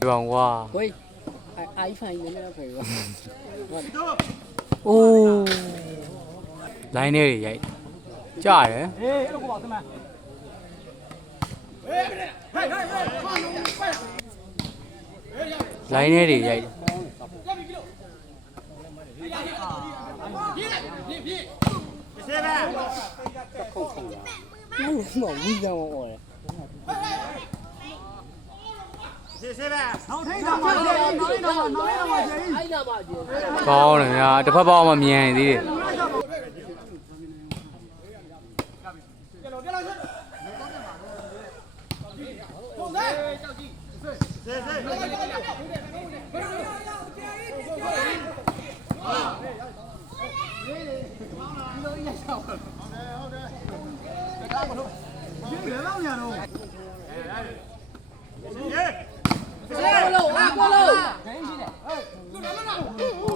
Vòng qua. Ui, ai phải nữa nó phải Ô. Lại này vậy. Trời ơi. Lại này đi vậy. nó bỏ đi ra ngoài. Con này à, đập phá bom mà nhẹ đi.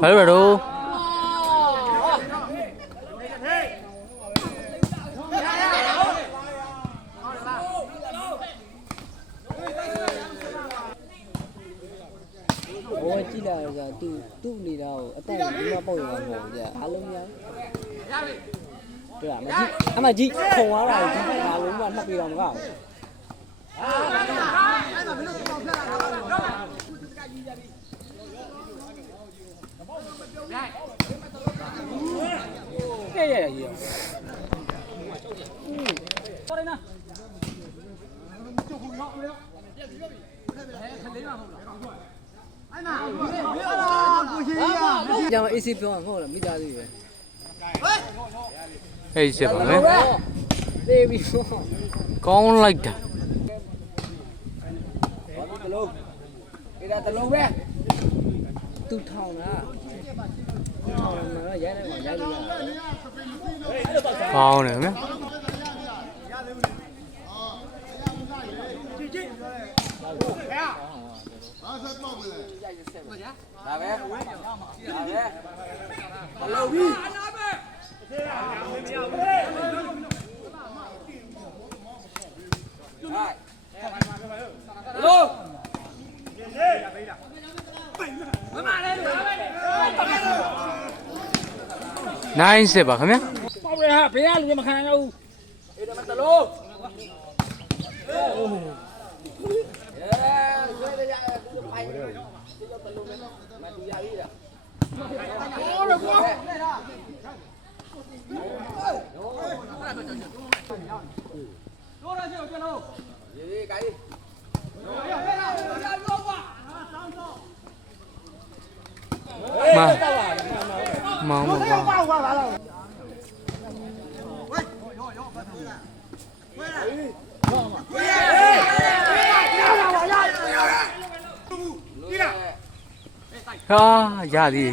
Phải rồi đâu. Ôi chỉ là giờ tu đi đâu, ở đây nó bồi vào hồ giờ, ăn luôn nhá. Rồi mà chị không quá rồi, chị phải làm luôn mà mắc đi đâu không? Cái gì vậy? Đây nè. Giờ mà AC phiếu hàng hộ là biết ra gì vậy? Ê xếp vào đấy. Baby. Con like that. Tu thầu nè. Thầu nó giá đây mà giá đi. Con này mấy. Nine xếp vào không nhá? Bao đây ha, bé luôn mà khang đâu. Mà không qua. À, ra đi.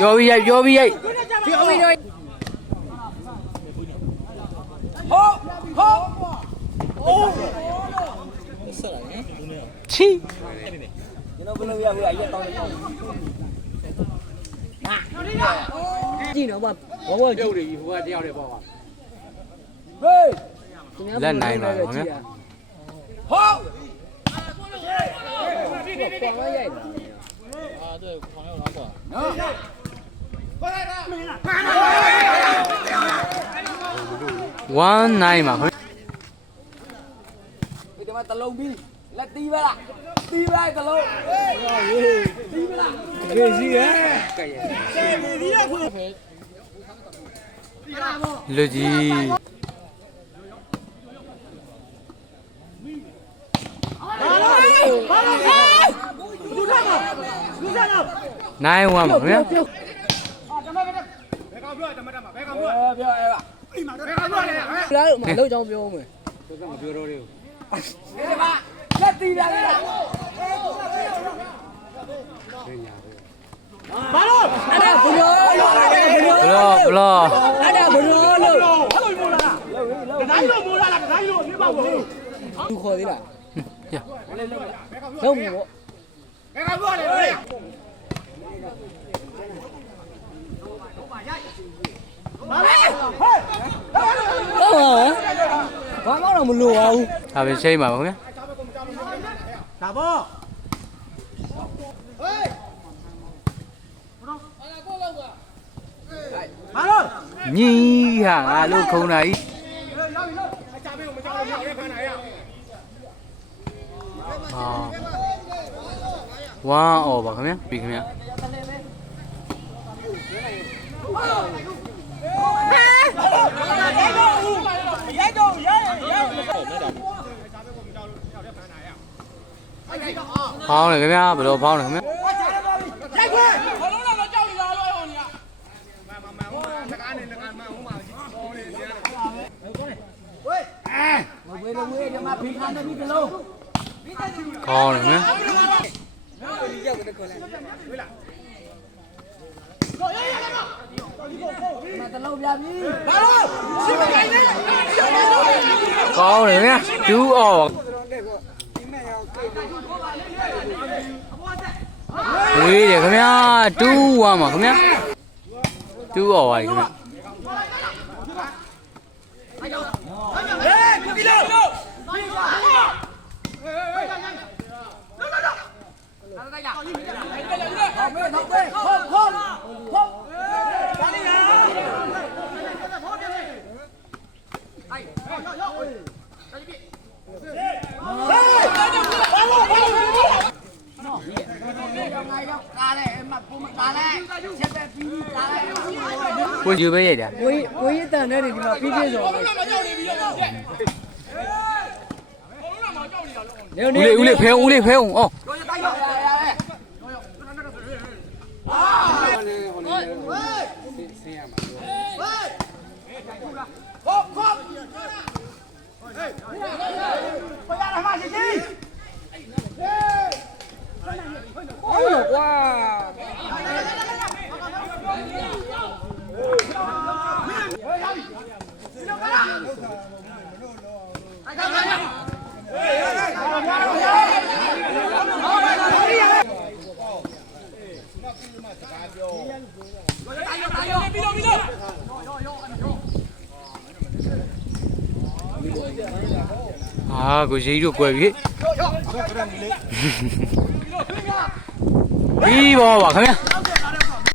Vô đi vô đi. Chi. Gì nữa mà. Ôi Đâu để vừa đeo để bỏ. Lần này mà không nhá. One nine mà. တလုံးပြီးလက်တီးပဲလားတီးပဲတလုံးတီးပဲလားကဲစီရဲ့ကဲလူကြီးနိုင်ဝမ်းပါခင်ဗျာလောက်ကြောင်ပြောမယ်မပြောတော့ဘူးဒီမှာလက်တီးတယ်လားဘာလို့အဲ့ဒါဘလောဘလော အဲ့ဒါဘလောလို့တတိုင်းလို့မိုးလာလားတတိုင်းလို့နေပါဘူးသူခေါ်သေးလားရလုံးပြီပေါ့ဘယ်ကပြောလဲလေဘာမှတော့မလိုပါဘူး ဒါပဲချိန်ပါခင်ဗျာဒါပေါ့ဟာလို့ မြည်ဟာငါလို့ခုံတာကြီးဝမ်းအော်ပါခင်ဗျာပြီခင်ဗျာဖောင်းတယ်ခင်ဗျာဘယ်လိုဖောင်းတယ်ခင်ဗျာရိုက်ခွဲဘလုံးတော့ကြောက်နေတာလို့ဟိုနေမတကားနေတကားမဟိုမှာဟိုနေပြန်ဝေးဝေးဒီမှာဖိခါနေပြီတလုံးကောင်းတယ်ခင်ဗျာရောက်တဲ့ခေါ်လိုက်တွေ့လားမတလုံးပြပြီဘာလို့စစ်မကိုင်းနေကောင်းတယ်ခင်ဗျာဒူးအော်ဝေးတယ်ခင်ဗျာတူးဝမ်းပါခင်ဗျာတူးအော်ပါခင်ဗျာဒီလိုကိုယူပဲရိုက်တာကိုကြီးတန်တဲ့ဒီမှာပြီးပြည့်စုံဦးလေးဖဲဦးလေးဖဲအောင်အော်ကိုရှိတို့ကွယ်ပြီပြီးပါပါခင်ဗျာ